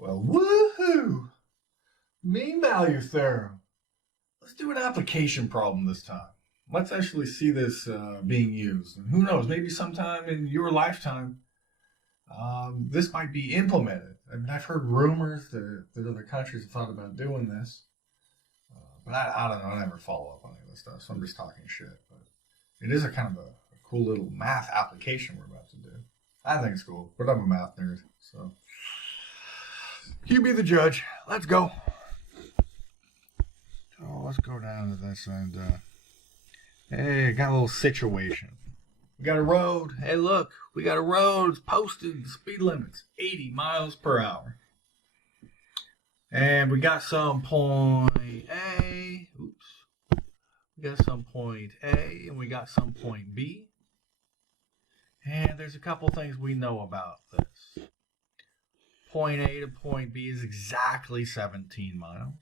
Well, woohoo! Mean value theorem. Let's do an application problem this time. Let's actually see this being used. And who knows, maybe sometime in your lifetime, this might be implemented. I mean, I've heard rumors that other countries have thought about doing this. But I don't know, I never follow up on any of this stuff, so I'm just talking shit. But it is a kind of a cool little math application we're about to do. I think it's cool, but I'm a math nerd, so you be the judge. Let's go. So let's go down to this and, hey, got a little situation. We got a road. Hey, look, we got a road. It's posted. The speed limit's 80 miles per hour. And we got some point A. Oops. We got some point A and we got some point B. And there's a couple things we know about this. Point A to point B is exactly 17 miles.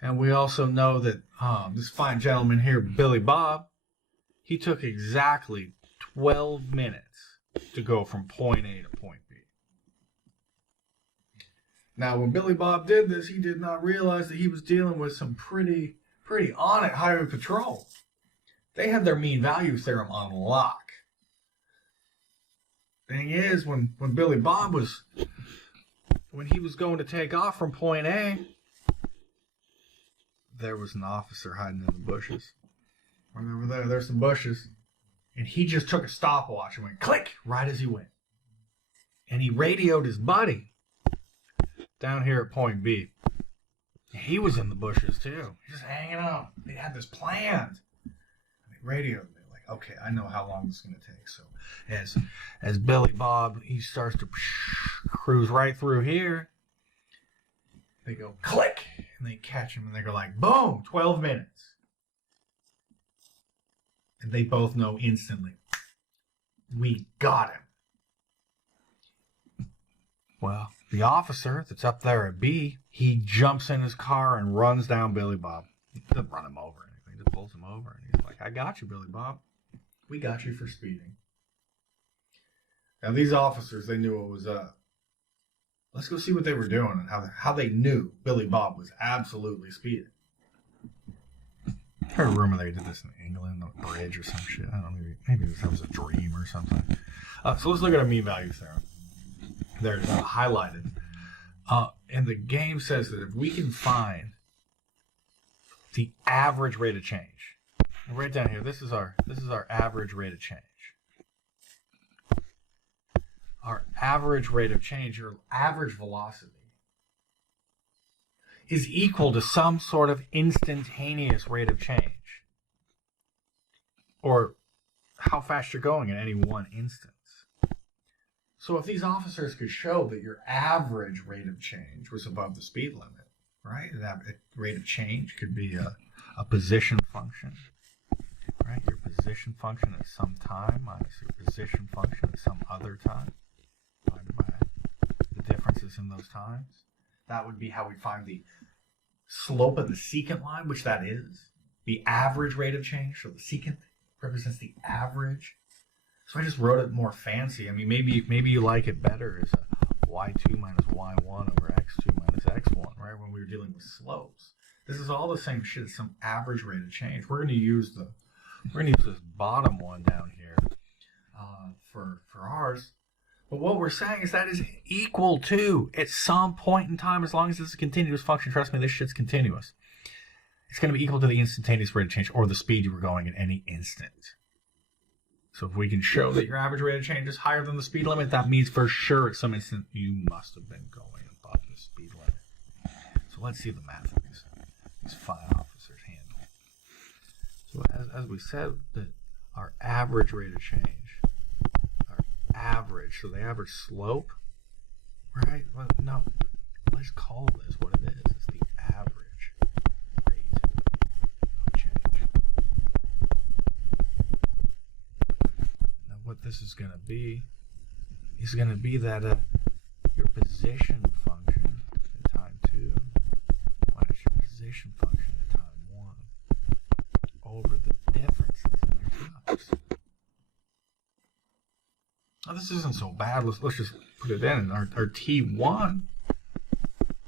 And we also know that this fine gentleman here, Billy Bob, he took exactly 12 minutes to go from point A to point B. Now, when Billy Bob did this, he did not realize that he was dealing with some pretty on-it highway patrol. They had their mean value theorem on lock. Thing is, when Billy Bob when he was going to take off from point A, there was an officer hiding in the bushes. Right over there, there's some bushes. And he just took a stopwatch and went click right as he went. And he radioed his buddy down here at point B. He was in the bushes too, just hanging out. They had this planned. They radioed. They're like, okay, I know how long this is going to take. So as Billy Bob, he starts to cruise right through here. They go click, and they catch him, and they go like, boom, 12 minutes. And they both know instantly, we got him. Well, the officer that's up there at B, he jumps in his car and runs down Billy Bob. He doesn't run him over or anything. He just pulls him over, and he's like, I got you, Billy Bob. We got you for speeding. Now, these officers, they knew what was up. Let's go see what they were doing and how they knew Billy Bob was absolutely speeding. I heard a rumor they did this in England on a bridge or some shit. I don't know, maybe that was a dream or something. So let's look at our mean value theorem. There's highlighted. And the game says that if we can find the average rate of change, right down here, this is our average rate of change. Our average rate of change, or average velocity, is equal to some sort of instantaneous rate of change, or how fast you're going in any one instance. So if these officers could show that your average rate of change was above the speed limit, right? That rate of change could be a position function, right? Your position function at some time minus your position function at some other time, divided by the differences in those times. That would be how we find the slope of the secant line, which that is the average rate of change. So the secant represents the average. So I just wrote it more fancy. I mean, maybe you like it better as a y2 minus y1 over x2 minus x1, right? When we were dealing with slopes. This is all the same shit. It's some average rate of change. We're going to use this bottom one down here for ours. But what we're saying is that is equal to, at some point in time, as long as this is a continuous function, trust me, this shit's continuous, it's going to be equal to the instantaneous rate of change, or the speed you were going at any instant. So if we can show that your average rate of change is higher than the speed limit, that means for sure at some instant you must have been going above the speed limit. So let's see the math of these fine officers handle. So as we said, that our average rate of change, average, so the average slope, right? Well, no, let's call this what it is. It's the average rate of change. Now what this is going to be is going to be that your position function at time 2 minus your position function at time 1 over the differences in your times. Now, this isn't so bad. Let's just put it in, our t1,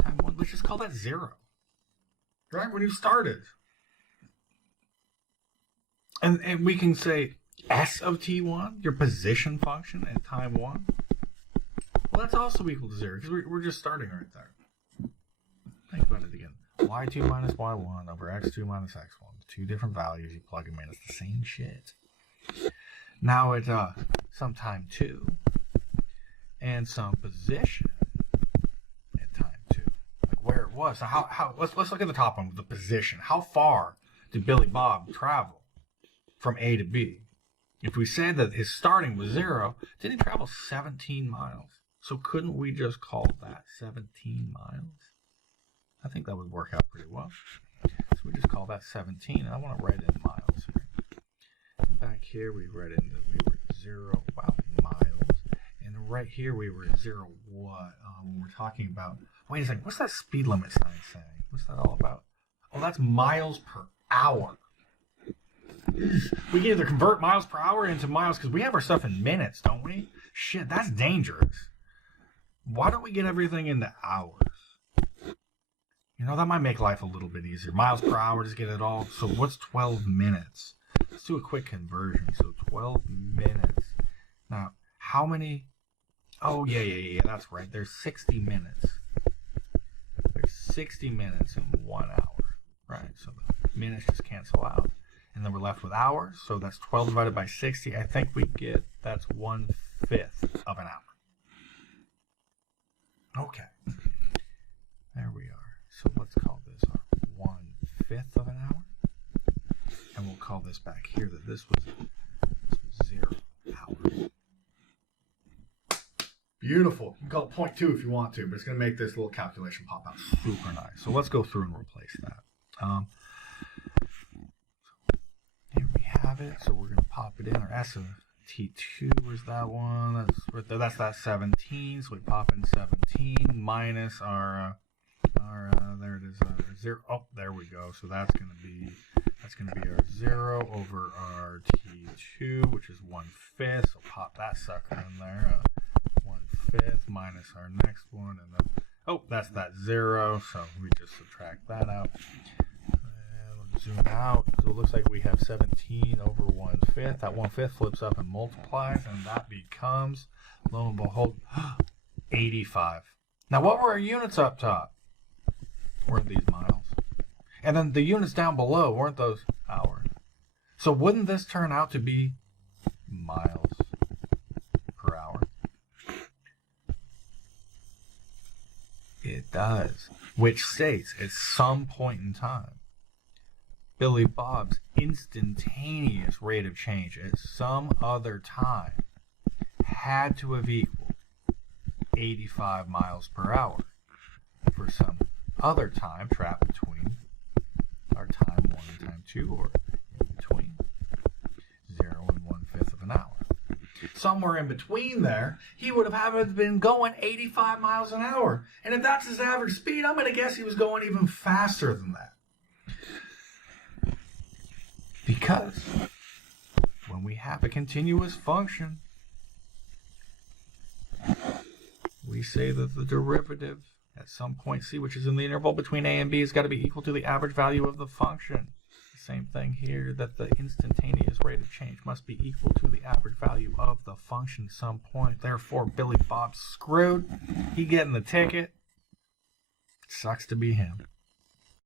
time 1, let's just call that 0. Right, when you started. And we can say s of t1, your position function at time 1. Well, that's also equal to 0, because we're just starting right there. Think about it again. y2 minus y1 over x2 minus x1. Two different values, you plug them in, it's the same shit. Now at some time 2 and some position at time 2, like where it was. So how let's look at the top one, the position. How far did Billy Bob travel from A to B? If we said that his starting was 0, did he travel 17 miles? So couldn't we just call that 17 miles? I think that would work out pretty well. So we just call that 17, and I want to write in miles here. Back here we read in that we were at 0, wow, miles. And right here we were at 0 what? When we're talking about, wait a second, what's that speed limit sign saying? What's that all about? Oh, that's miles per hour. We can either convert miles per hour into miles, because we have our stuff in minutes, don't we? Shit, that's dangerous. Why don't we get everything into hours? You know, that might make life a little bit easier. Miles per hour, just get it all. So what's 12 minutes? Let's do a quick conversion. So 12 minutes. Now, how many? Oh, yeah, that's right. There's 60 minutes. There's 60 minutes in 1 hour, right? So the minutes just cancel out. And then we're left with hours. So that's 12 divided by 60. I think we get, that's 1/5 of an hour. Okay. There we are. So let's call this our 1/5 of an hour. And we'll call this back here that this was 0 hours. Beautiful. You can call it 0.2 if you want to, but it's going to make this little calculation pop out super nice. So let's go through and replace that. Here we have it. So we're going to pop it in. Our S of T2 was that one. That's right there. That's that 17. So we pop in 17 minus our there it is, 0. Oh, there we go. So that's going to be our 0 over our T2, which is 1/5. So pop that sucker in there. 1/5 minus our next one, and then that's that 0. So we just subtract that out. And let's zoom out. So it looks like we have 17 over 1/5. That 1/5 flips up and multiplies, and that becomes, lo and behold, 85. Now, what were our units up top? Weren't these miles? And then the units down below, weren't those hours? So wouldn't this turn out to be miles per hour? It does. Which states at some point in time, Billy Bob's instantaneous rate of change at some other time had to have equaled 85 miles per hour for some other time trapped between our time 1 and time 2, or in between 0 and 1/5 of an hour. Somewhere in between there, he would have been going 85 miles an hour. And if that's his average speed, I'm going to guess he was going even faster than that. Because when we have a continuous function, we say that the derivative at some point C, which is in the interval between A and B, has got to be equal to the average value of the function. The same thing here, that the instantaneous rate of change must be equal to the average value of the function at some point. Therefore, Billy Bob's screwed. He getting the ticket. Sucks to be him.